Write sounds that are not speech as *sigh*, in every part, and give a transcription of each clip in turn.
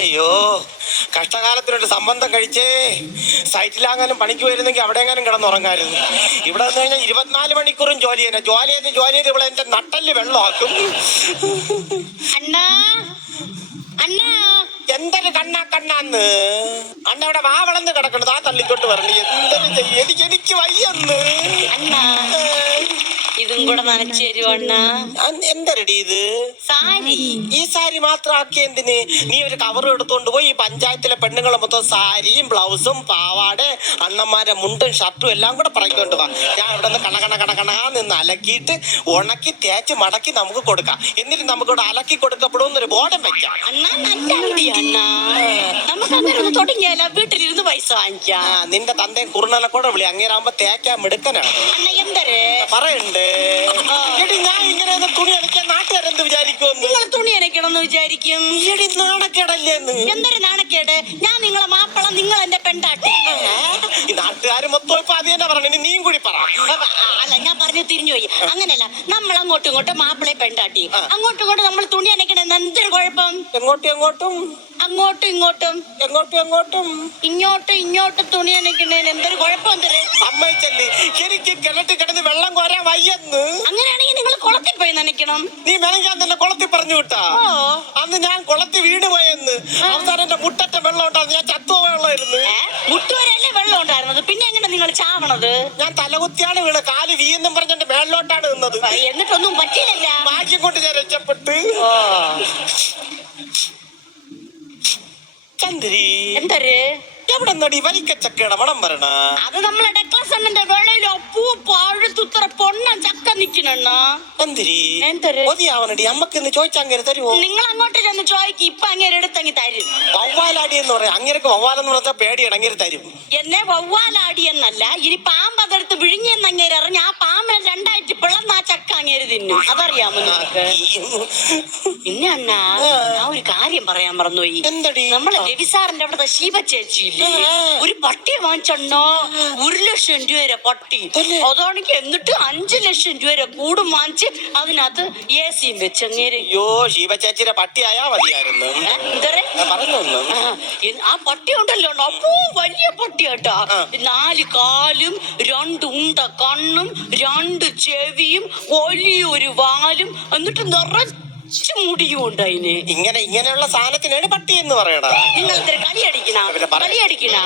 അയ്യോ കഷ്ടകാലത്തിനൊരു സംബന്ധം കഴിച്ചേ. സൈറ്റിലാങ്ങാനും പണിക്ക് വരുന്നെങ്കിൽ അവിടെ എങ്ങാനും കിടന്നുറങ്ങായിരുന്നു. ഇവിടെ വന്നു കഴിഞ്ഞാൽ ഇരുപത്തിനാല് മണിക്കൂറും ജോലി തന്നെ ജോലി ചെയ്ത് ജോലി ചെയ്ത് ഇവിടെ എന്റെ നട്ടൽ വെള്ളമാക്കും. അണ്ണാ അണ്ണാ. എന്തൊരു കണ്ണാ കണ്ണാന്ന്? അണ്ണ അവിടെ വാ വളർന്ന് കിടക്കണത്. ആ തള്ളിക്കൊണ്ട് വരണ്ട എന്തൊരു എനിക്ക് എനിക്ക് വയ്യെന്ന്. അണ്ണാ. ഇതും കൂടെ നനച്ചു അന്ന് എന്തരടി ഇത്? സാരി. ഈ സാരി മാത്രം ആക്കിയ എന്തിന്? നീ ഒരു കവർ എടുത്തോണ്ട് പോയി ഈ പഞ്ചായത്തിലെ പെണ്ണുങ്ങളെ മൊത്തം സാരിയും ബ്ലൗസും പാവാടെ അണ്ണന്മാരെ മുണ്ടും ഷർട്ടും എല്ലാം കൂടെ പറയിക്കൊണ്ട് വാ. ഞാൻ ഇവിടെ നിന്ന് കണ കണ കണ കണ നിന്ന് അലക്കിയിട്ട് ഉണക്കി തേച്ച് മടക്കി നമുക്ക് കൊടുക്കാം. എന്നിട്ട് നമുക്ക് ഇവിടെ അലക്കി കൊടുക്കപ്പെടുമെന്നൊരു ബോധം വെക്കാം. അണ്ണാ നല്ല ഐഡിയ അണ്ണാ. നമുക്ക് അങ്ങനെ ഒന്ന് തുടങ്ങിയാലോ? വീട്ടിലിരുന്ന് പൈസ വാങ്ങിക്കാം. നിന്റെ തന്തയും കുറുനനെ കൂടെ വിളി. അങ്ങേരാകുമ്പോ തേക്കാൻ മിടുക്കനാണ്. അണ്ണ എന്തര്? പറയണ്ട്. എടി ഞാൻ ഇങ്ങനെ തുണി നാട്ടുകാരെന്ത് നിങ്ങൾ തുണി അനയ്ക്കണമെന്ന് വിചാരിക്കും. എടി നാണക്കേടല്ലേന്ന്? എന്തൊരു നാണക്കേട്? ഞാൻ നിങ്ങളെ മാപ്പിള നിങ്ങൾ എന്റെ പെണ്ടാട്ടി നാട്ടുകാർ മൊത്തം ഇപ്പൊ അത് തന്നെ പറഞ്ഞു നീയും കൂടി പറ. അല്ല ഞാൻ പറഞ്ഞു തിരിഞ്ഞു പോയി. അങ്ങനെയല്ല നമ്മൾ അങ്ങോട്ടും ഇങ്ങോട്ടും മാപ്പിളെ പെണ്ടാട്ടി. അങ്ങോട്ടും ഇങ്ങോട്ടും നമ്മൾ തുണി അനയ്ക്കണത് എന്തൊരു കുഴപ്പം? എങ്ങോട്ടും എങ്ങോട്ടും. അങ്ങോട്ടും ഇങ്ങോട്ടും. എങ്ങോട്ടും എങ്ങോട്ടും. ഇങ്ങോട്ടും ഇങ്ങോട്ടും തുണി അനക്കുന്നതിന് എന്തൊരു കുഴപ്പം എന്തര്? സമ്മതിച്ചല്ലേ? എനിക്ക് കിണറ്റ് കിടന്ന് വെള്ളം കോരാൻ വയ്യെന്ന്. അങ്ങനെയാണെങ്കിൽ നിങ്ങൾ കുളത്തിൽ പോയി നനയ്ക്കണം. നീ മെനക്കാൻ തന്നെ കുളത്തിൽ പറഞ്ഞു വിട്ടാ. അന്ന് ഞാൻ കുളത്തിൽ വീണ് പോയെന്ന്. അവസാനം എന്റെ മുട്ടറ്റ വെള്ളം ഉണ്ടായിരുന്നു. ഞാൻ ചത്തു വെള്ളമായിരുന്നു മുട്ടുവരല്ലേ വെള്ളം ഉണ്ടായിരുന്നത്? പിന്നെ എങ്ങനെ നിങ്ങൾ ചാവണത്? ഞാൻ തലകുത്തിയാണ് വീണ് കാൽ വീന്നും പറഞ്ഞ എന്റെ മേളിലോട്ടാണ് നിന്നത്. എന്നിട്ടൊന്നും പറ്റിയില്ല. ഭാഗ്യം കൊണ്ട് ഞാൻ രക്ഷപ്പെട്ട്. ചന്ദ്രി. എന്തര്? എവിടെ നടി വരിക്കച്ചക്കയുടെ മണം വരണ? അത് നമ്മളെ ഡെക്ലസ് അണ്ണന്റെ വെള്ളയിൽ ഒപ്പൂ പഴുത്തുത്ര പൊണ്ണ ചക്ക നിക്കണെണ്ണ ചന്ദ്രി. എന്തര്? ഒതിയാവണടി അമ്മയ്ക്ക് ഇന്ന് ചോദിച്ചങ്ങനെ തരുമോ നിങ്ങൾ അങ്ങോട്ട് ചെന്ന് ചോദിക്കും ഇപ്പൊ അങ്ങേരെ എടുത്തങ്ങി തരും. വവ്വാലാടി എന്ന് പറയാം. അങ്ങനെയൊക്കെ വവ്വാലെന്ന് പറഞ്ഞാൽ പേടിയാണ്. അങ്ങനെ തരും. എന്നെ വവ്വാലാടി എന്നല്ല ഇനി പാമ്പ് അതെടുത്ത് വിഴുങ്ങിയെന്ന് അങ്ങേര് അറിഞ്ഞ ആ പാമ്പിനെ രണ്ടായിട്ട് പിളർന്ന് ആ ചക്ക അങ്ങേര് തിന്നും. അതറിയാമോ നിങ്ങൾക്ക് *laughs* പിന്നെ അണ്ണാ ഞാൻ ഒരു കാര്യം പറയാൻ മറന്നുപോയി. എന്തടി? നമ്മളെ രവി സാറിന്റെ അവിടുത്തെ ചേച്ചിയില്ലേ ആ. ഒരു പട്ടിയെ വാങ്ങിച്ചെണ്ണോ? ഒരു ലക്ഷം രൂപ വരെ പട്ടി? അതാണെങ്കിൽ എന്നിട്ട് അഞ്ചു ലക്ഷം രൂപ വരെ കൂടും വാങ്ങിച്ച് അതിനകത്ത് എ സിയും വെച്ച് അങ്ങേര്. അയ്യോ ശിവചേച്ചിയുടെ പട്ടിയായാ മതിയായിരുന്നു. പറഞ്ഞൊന്നു. ആ, പട്ടി ഉണ്ടല്ലോ അപ്പോ വലിയ പട്ടി കേട്ടാ നാല് കാലും രണ്ട് ഉണ്ട കണ്ണും രണ്ട് ചെവിയും വലിയൊരു വാലും എന്നിട്ട് നിറച്ചു മുടിയും ഉണ്ട് അതിന്. ഇങ്ങനെ ഇങ്ങനെയുള്ള സാധനത്തിനാണ് പട്ടി എന്ന് പറയണത്. നിങ്ങൾ ഇത്ര കളിയടിക്കണ പറ. കളിയടിക്കണ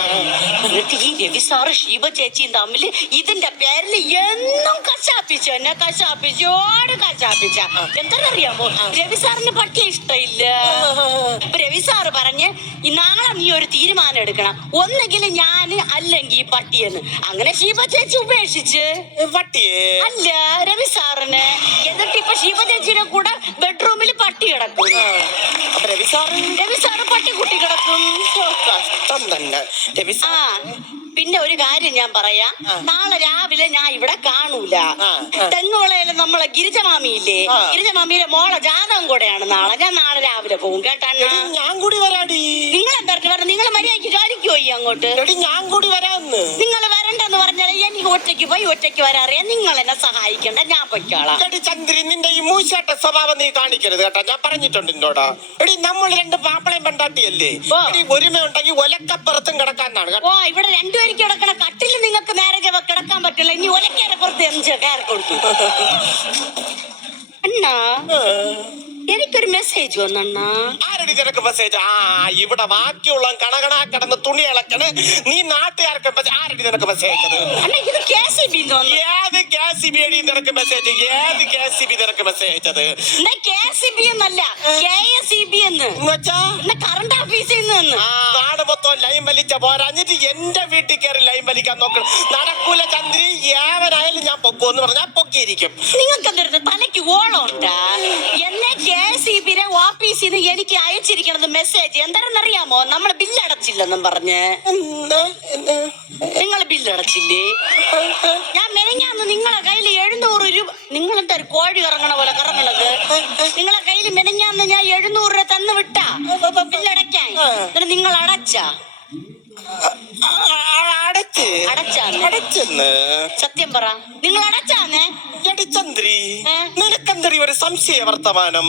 എന്നിട്ട് ഈ രവി സാറ് ശിവ ചേച്ചിയും തമ്മിൽ ഇതിന്റെ പേരിൽ എന്നും കശാപ്പിച്ചു എന്നെ കശാപ്പിച്ചോട് കശാപ്പിച്ച. എന്താണെന്നറിയാമോ? രവി സാറിന് പട്ടിയെ ഇഷ്ടമില്ല. രവി സാറ് പറഞ്ഞ് "ഈ നാളെ നീ ഒരു തീരുമാനം എടുക്കണം. ഒന്നെങ്കിൽ ഞാൻ അല്ലെങ്കിൽ പട്ടിയെന്ന്. അങ്ങനെ ശിവ ചേച്ചി ഉപേക്ഷിച്ച്. പട്ടിയെ? അല്ല രവി സാറിന്. എന്നിട്ട് ഇപ്പൊ ശിവ ചേച്ചിയുടെ കൂടെ ബെഡ്റൂമിൽ പട്ടി കിടക്കും രവി സാറ്? രവി സാറ് പട്ടി കുട്ടി കിടക്കും ต้มนั่นนะเดี๋ยวพี่สา പിന്നെ ഒരു കാര്യം ഞാൻ പറയാം. നാളെ രാവിലെ ഞാൻ ഇവിടെ കാണൂല. തെങ്ങുകളയിലെ നമ്മളെ ഗിരിജമാമിയില്ലേ. ഗിരിജമാമിയിലെ മോളെ ജാതകം കൂടെയാണ് നാളെ. ഞാൻ നാളെ രാവിലെ പോകും കേട്ടാ ഞാൻ കൂടി വരാടി. നിങ്ങൾ എന്താ പറഞ്ഞു നിങ്ങൾ മര്യാദയ്ക്ക് ജോലിക്ക് പോയി അങ്ങോട്ട്. ഞാൻ കൂടി വരാന്ന്. നിങ്ങൾ വരണ്ടെന്ന് പറഞ്ഞാൽ എനിക്ക് ഒറ്റയ്ക്ക് പോയി ഒറ്റയ്ക്ക് വരാറിയാ. നിങ്ങൾ എന്നെ സഹായിക്കണ്ട. ഞാൻ പൊയ്ക്കോളാം. ചന്ദ്രി നിന്റെ ഈ മൂശാട്ട സ്വഭാവം നീ കാണിക്കരുത് കേട്ടാ. ഞാൻ പറഞ്ഞിട്ടുണ്ട് നിന്നോടാ. എടി നമ്മൾ രണ്ട് പാപ്പളയും പെണ്ടാട്ടിയല്ലേ ഓ. എടി ഒരുമ ഉണ്ടെങ്കിൽ ഒലക്കപ്പുറത്തും കിടക്കാന്നാണ് കേട്ടോ. ഓ ഇവിടെ രണ്ടുപേർക്ക് കിടക്കണ കട്ടിൽ നിങ്ങൾക്ക് നേരെ കിടക്കാൻ പറ്റില്ല. ഇനി ഒലക്കേറെ പുറത്ത് എഞ്ച് കയറി കൊടുത്തു. അണ്ണാ എനിക്കൊരു മെസ്സേജ് വന്നണ്ണാ. ആരടി നിനക്ക് മെസ്സേജ് ആ ഇവിടെ ബാക്കിയുള്ള കണകണാ കിടന്ന് തുണി ഇളക്കണ് നീ നാട്ടുകാർക്ക് ആരടി നിനക്ക് മെസ്സേജ് അണ്ണാ ഇത് കെ സി ബി ഏത് കെ സി ബി അടി നിനക്ക് മെസ്സേജ് ഏത് കെ സി ബി നിനക്ക് മെസ്സേജ് കെ സി ബി എന്നല്ല കെ എസ് സി ബി എന്ന്. കറണ്ട് ഓഫീസിൽ നിന്ന് മൊത്തം ലൈൻ വലിച്ച പോരാഞ്ഞിട്ട് എന്റെ വീട്ടിൽ കയറി ലൈൻ വലിക്കാൻ നോക്കണം നടക്കൂല ചന്ദ്രി. ഏവനായാലും ഞാൻ പൊക്കുമെന്ന് പറഞ്ഞാൽ പൊക്കിയിരിക്കും. നിങ്ങൾക്ക് എന്തൊരു തലയ്ക്ക് ഓളം ഉണ്ടാ എന്നെ കെ സി ബിയുടെ ഓഫീസിൽ നിന്ന് എനിക്ക് അയച്ചിരിക്കണത് മെസ്സേജ് എന്താണെന്നറിയാമോ? നമ്മൾ ബില്ലടച്ചില്ലെന്നും പറഞ്ഞ്. നിങ്ങൾ ബില്ലടച്ചില്ലേ? ഞാൻ മെനങ്ങാന്ന് നിങ്ങളെ കയ്യിൽ എഴുന്നൂറ് രൂപ നിങ്ങൾ എന്താ ഒരു കോഴി ഇറങ്ങണ പോലെ കറങ്ങണത്? നിങ്ങളെ കയ്യിൽ മെനങ്ങാന്ന് ഞാൻ എഴുന്നൂറ് രൂപ തന്നു വിട്ടാ ബില്ലടയ്ക്കാൻ. നിങ്ങൾ അടച്ചാ അടച്ച്. അടച്ചാന്ന്? സത്യം പറ. നിങ്ങൾ അടച്ചാന്നേ? എടി ചന്ദ്രി. ഏ? നിനക്കെന്തടി ഒരു സംശയ വർത്തമാനം?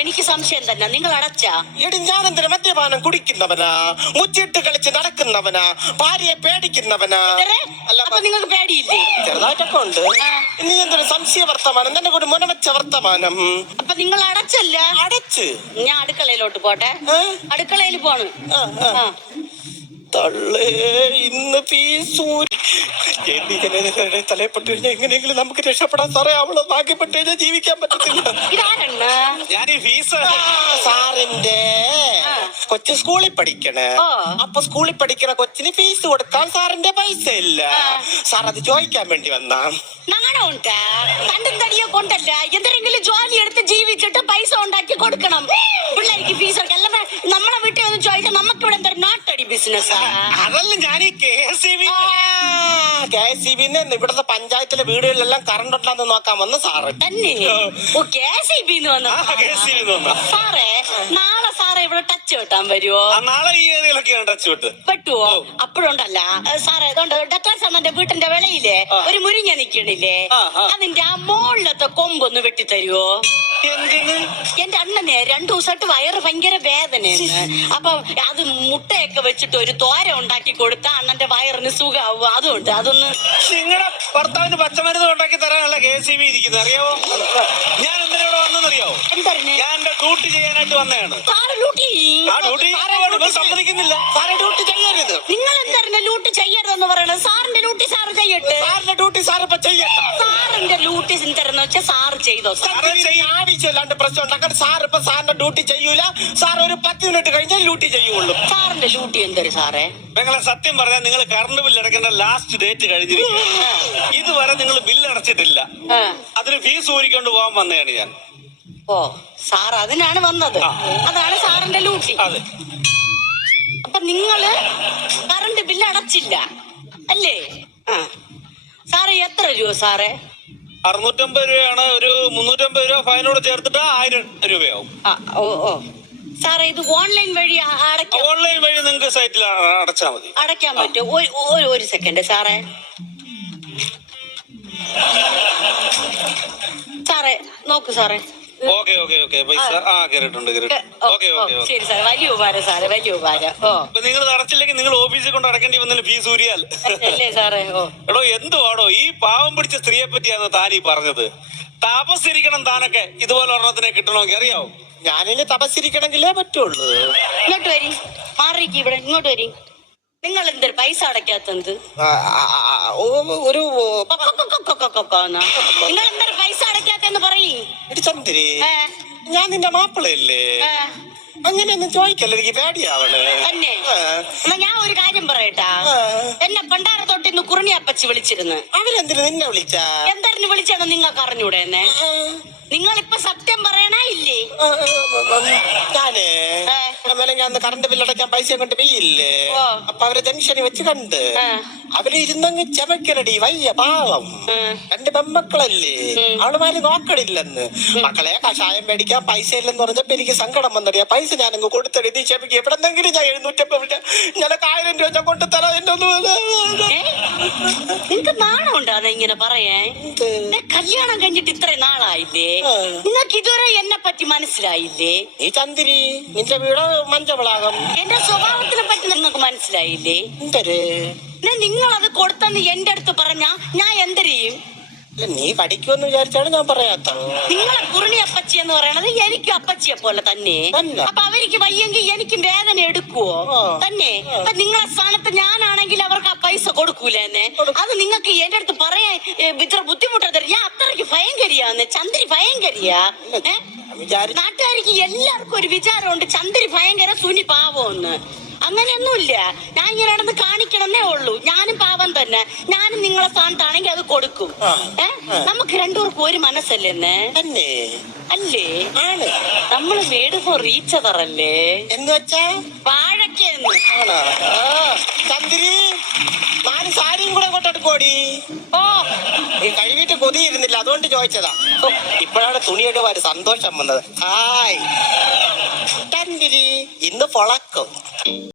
എനിക്ക് സംശയം തന്നെ. നിങ്ങൾ അടച്ചാ? എടി ഞാൻ എന്തിനു മദ്യപാനം കുടിക്കുന്നവനാ? മുച്ചിട്ട് കളിച്ച് നടക്കുന്നവനാ? ഭാര്യയെ പേടിക്കുന്നവനാ? അല്ല അപ്പൊ നിങ്ങൾക്ക് പേടിയില്ലേ? ചെറുതായിട്ടൊക്കെ ഉണ്ട്. നീ എന്തൊരു സംശയ വർത്തമാനം? നിന്റെ കൂടെ മുനമച്ച വർത്തമാനം. അപ്പൊ നിങ്ങൾ അടച്ചല്ല? അടച്ച്. ഞാൻ അടുക്കളയിലോട്ട് പോട്ടെ? അടുക്കളയിൽ പോണ്. തള്ളേ ഇന്ന് പീസൂരി തലയപ്പെട്ട് കഴിഞ്ഞാൽ എങ്ങനെയെങ്കിലും നമുക്ക് രക്ഷപ്പെടാൻ സാറേ അവൾ ഭാഗ്യപ്പെട്ട് കഴിഞ്ഞാൽ ജീവിക്കാൻ പറ്റത്തില്ല ഞാൻ ഈ ഫീസ് സാറിന്റെ. കൊച്ചു സ്കൂളിൽ പഠിക്കണേ. അപ്പൊ സ്കൂളിൽ പഠിക്കണ കൊച്ചിന് ഫീസ് കൊടുക്കാൻ സാറിന്റെ പൈസ ഇല്ല. സാർ അത് ചോദിക്കാൻ വേണ്ടി വന്നാ. നാണം ഉണ്ടാ? കണ്ടും തടിയോ കൊണ്ടല്ല. എന്തെങ്കിലും ജോലി എടുത്ത് ജീവിച്ചിട്ട് പൈസ ഉണ്ടാക്കി കൊടുക്കണം. പിള്ളേർക്ക് ഫീസ് ഒക്കെ നമ്മളെ വീട്ടിൽ ഒന്ന് ചോദിച്ചാൽ നമുക്ക് ഇവിടെ എന്തൊരു നാട്ടടി ബിസിനസ് അതല്ല ഞാൻ ഈ K S C B K S C bin ഇവിടുത്തെ പഞ്ചായത്തിലെ വീടുകളിലെല്ലാം കറണ്ട് ഉണ്ടാന്ന് നോക്കാൻ വന്ന സാറ്. തന്നെ? ഓ കെ സി ബി വന്നു KCB ന്ന് വന്നോ? സാറേ നാളെ സാറേ ഇവിടെ ടച്ച് കിട്ടാൻ വരുമോ നാളെ ഈ ഏരിയയിലൊക്കെ പെട്ടുവോ? അപ്പോഴുണ്ടല്ല. സാറേ അതുകൊണ്ട് സാറിന്റെ വീട്ടിന്റെ വിളയില്ലേ? ഒരു മുരിങ്ങ നിക്കണില്ലേ. അതിന്റെ ആ മുകളിലത്തെ കൊമ്പൊന്ന് വെട്ടിത്തരുവോ? എന്റെ അണ്ണനെ രണ്ടു ദിവസമായിട്ട് വയറ് ഭയങ്കര വേദനയാണ്. അപ്പൊ അത് മുട്ടയൊക്കെ വെച്ചിട്ട് ഒരു തോര ഉണ്ടാക്കി കൊടുത്ത അണ്ണന്റെ വയറിന് സുഖാവും അതുകൊണ്ട് അതൊന്ന് നിങ്ങളുടെ ഭർത്താവിന് പച്ചമരുന്ന് ഉണ്ടാക്കി തരാനുള്ള കെ സി ബി ഇരിക്കുന്നത് അറിയാവോ? ഞാൻ വന്നെന്നറിയാവോ ഞാൻ എന്റെ ഡ്യൂട്ടി ചെയ്യാനായിട്ട് വന്നതാണ്. ലൂട്ടി ആ ഡ്യൂട്ടി സമ്മതിക്കുന്നില്ല. സാറെ ഡ്യൂട്ടി ചെയ്യരുത്. നിങ്ങൾ എന്തറിഞ്ഞ ലൂട്ടി ചെയ്യരുതെന്ന് പറയണത്? സാറിന്റെ ലൂട്ടി സാറ് ചെയ്യട്ടെ? സാറിന്റെ ഡ്യൂട്ടി സാർ ഇപ്പൊ ചെയ്യട്ടെ. സാറിന്റെ ലൂട്ടി തരുന്ന വെച്ചാൽ സാറ് ചെയ്തോ? Sir sir. ആവശ്യമില്ലാണ്ട് പ്രശ്നം ഉണ്ടാക്കാൻ സാർ ഇപ്പൊ സാറിന്റെ ഡ്യൂട്ടി ചെയ്യൂല. സാർ ഒരു പത്ത് മിനിറ്റ് കഴിഞ്ഞാൽ ഡ്യൂട്ടി ചെയ്യുള്ളൂ. സാറിന്റെ ലൂട്ടി എന്തൊരു സാറേ? നിങ്ങളെ സത്യം പറഞ്ഞാൽ നിങ്ങൾ കറണ്ട് ബില്ല് അടക്കേണ്ട ലാസ്റ്റ് ഡേറ്റ് കഴിഞ്ഞിരിക്കും ഇതുവരെ നിങ്ങൾ ബില്ല് അടച്ചിട്ടില്ല. അതിന് ഫീസ് ഊരിക്കൊണ്ട് പോകാൻ വന്നതാണ് ഞാൻ. ഓ സാർ അതിനാണ് വന്നത്. അതാണ് സാറിന്റെ ലൂട്ടി അപ്പൊ നിങ്ങൾ കറണ്ട് ബില്ല് അടച്ചില്ല. അല്ലേ? സാറേ എത്ര രൂപ സാറേ? അറുന്നൂറ്റമ്പത് രൂപയാണ്. ഒരു മുന്നൂറ്റമ്പത് രൂപ ഫൈനോട് ചേർത്തിട്ട് ആയിരം രൂപയാവും. ഓ ഓ. സാറേ ഇത് ഓൺലൈൻ വഴി അടക്കാം അടയ്ക്കാം. ഓൺലൈൻ വഴി നിങ്ങൾക്ക് സൈറ്റിൽ അടച്ചാൽ മതി. അടയ്ക്കാൻ പറ്റും ഒരു സെക്കൻഡ് സാറേ. സാറേ നോക്ക് സാറേ. ഓക്കെ ഓക്കെ ഓക്കെ പൈസ ആ കേറിട്ടുണ്ട് ശരി സാർ വലിയ ഉപകാരം സാറ് വലിയ ഉപകാരം ഓ നിങ്ങൾ അടച്ചില്ലെങ്കിൽ നിങ്ങൾ ഓഫീസിൽ കൊണ്ട് അടക്കേണ്ടി വന്നില്ല ഫീസ് ഊരിയാൽ അല്ലേ സാറേ ഓ എടോ എന്തുവാടോ ഈ പാവം പിടിച്ച സ്ത്രീയെ പറ്റിയാണ് താൻ ഈ പറഞ്ഞത് തപസ്സിരിക്കണം താനൊക്കെ ഇതുപോലെ ഒരെണ്ണത്തിനെ കിട്ടണമെങ്കിൽ അറിയാവോ ഞാനിനി തപസ്സിരിക്കണമെങ്കിലേ പറ്റുള്ളൂ ഇങ്ങോട്ട് വരി മാറിക്ക് ഇവിടെ ഇങ്ങോട്ട് വരി നിങ്ങൾ എന്തൊരു പൈസ അടയ്ക്കാത്തത് ഒരു നിങ്ങൾ എന്തൊരു അടയ്ക്കാത്തെന്ന് പറയ്. എടി ചന്ദ്രി ഞാൻ നിന്റെ മാപ്പിളയല്ലേ? അങ്ങനെയൊന്നും ചോദിക്കല്ല? എനിക്ക് പേടിയാവണേ. തന്നെ. ഞാൻ ഒരു കാര്യം പറയട്ടാ. എന്നെ പണ്ടാരത്തോട്ട് ഇന്ന് കുറുണി അപ്പച്ചി വിളിച്ചിരുന്നു. അവരെന്തിനു നിന്നെ വിളിച്ച? എന്തായിരുന്നു വിളിച്ചതെന്ന് നിങ്ങൾക്ക് അറിഞ്ഞൂടെ എന്നെ നിങ്ങൾ ഇപ്പൊ സത്യം പറയണേ ഇല്ലേ? ഞാനേ. അന്നേരം ഞാൻ കറണ്ട് ബില്ലടയ്ക്കാൻ പൈസ കൊണ്ട് പെയ്യില്ലേ. അപ്പൊ അവരെ ജംഗ്ഷനിൽ വെച്ച് കണ്ട്. അവർ ഇരുന്നങ്ങ് ചെവക്കരടി വയ്യ പാവം. രണ്ട് പെമ്മക്കളല്ലേ? അവളുമാര് നോക്കണില്ലെന്ന്. മക്കളെ കഷായം മേടിക്കാൻ പൈസ ഇല്ലെന്ന് പറഞ്ഞപ്പോ എനിക്ക് സങ്കടം വന്നടി. പൈസ ഞാനങ്ങ് കൊടുത്തടി നീ ചെവിക്ക് എവിടെന്നെങ്കിലും ഞാൻ എഴുന്നൂറ്റമ്പത് ഞാനൊക്കെ ആയിരം രൂപ ഞാൻ കൊണ്ടുതരാം എന്റെ ഒന്ന് ഏ? നിങ്ങക്ക് നാണം ഉണ്ടാകുന്ന ഇങ്ങനെ പറയേ എന്ത്? കല്യാണം കഴിഞ്ഞിട്ട് ഇത്രയും നാളായില്ലേ. നിങ്ങൾക്ക് ഇതുവരെ എന്നെ പറ്റി മനസ്സിലായില്ലേ നീ ചന്ദിരി നിന്റെ വീട് മഞ്ചവളാകം എന്റെ സ്വഭാവത്തിനെ പറ്റി നിങ്ങൾക്ക് മനസ്സിലായില്ലേ എന്തര് നിങ്ങൾ അത് കൊടുത്തെന്ന് എന്റെ അടുത്ത് പറഞ്ഞ ഞാൻ എന്തരെയും നീ കടിക്കുമെന്ന് വിചാരിച്ചാണ് ഞാൻ പറയാത്ത നിങ്ങളെ കുറുണി അപ്പച്ചി എന്ന് പറയണത് എനിക്കും അപ്പച്ചിയെ പോലെ തന്നെ? അപ്പൊ അവർക്ക് വയ്യെങ്കിൽ എനിക്കും വേദന എടുക്കുവോ. തന്നെ. അപ്പൊ നിങ്ങളെ സ്ഥാനത്ത് ഞാനാണെങ്കിൽ അവർക്ക് ആ പൈസ കൊടുക്കൂലെന്നെ? അത് നിങ്ങൾക്ക് എന്റെ അടുത്ത് പറയാൻ ഇത്ര ഇത്ര ബുദ്ധിമുട്ടത് ഞാൻ അത്രയ്ക്ക് ഭയങ്കരിയാന്ന്. ചന്ദ്രി ഭയങ്കരിയാ. നാട്ടുകാർക്ക് എല്ലാവർക്കും ഒരു വിചാരമുണ്ട്. ചന്ദ്രി ഭയങ്കര സുനി പാവമെന്ന് അങ്ങനെയൊന്നുമില്ല. ഞാൻ ഇങ്ങനെ നടന്ന് കാണിക്കണമെന്നേ ഉള്ളൂ. ഞാനും പാവം തന്നെ. ഞാനും നിങ്ങളെ സ്ഥാനത്താണെങ്കിൽ അത് കൊടുക്കും. ഏ? നമുക്ക് രണ്ടുപേർക്കും ഒരു മനസ്സല്ലേ തന്നെ അല്ലേ? ആണ്. നമ്മൾ വീട് പോ അവറല്ലേ എന്ന് വെച്ചാ? വാഴക്കെന്ന് ആണോ? ആ, ചന്ദ്രി നാല് സാരിയും കൂടെ കൊണ്ടെടുക്കോടി ഓ. കഴുകിയിട്ട് കൊതിയിരുന്നില്ല. അതുകൊണ്ട് ചോദിച്ചതാ. ഓ, ഇപ്പോഴാണ് തുണിയുടെ ഒരു സന്തോഷം വന്നത്. ഹായ്. ചന്ദ്രി ഇന്ന് പൊളക്കും.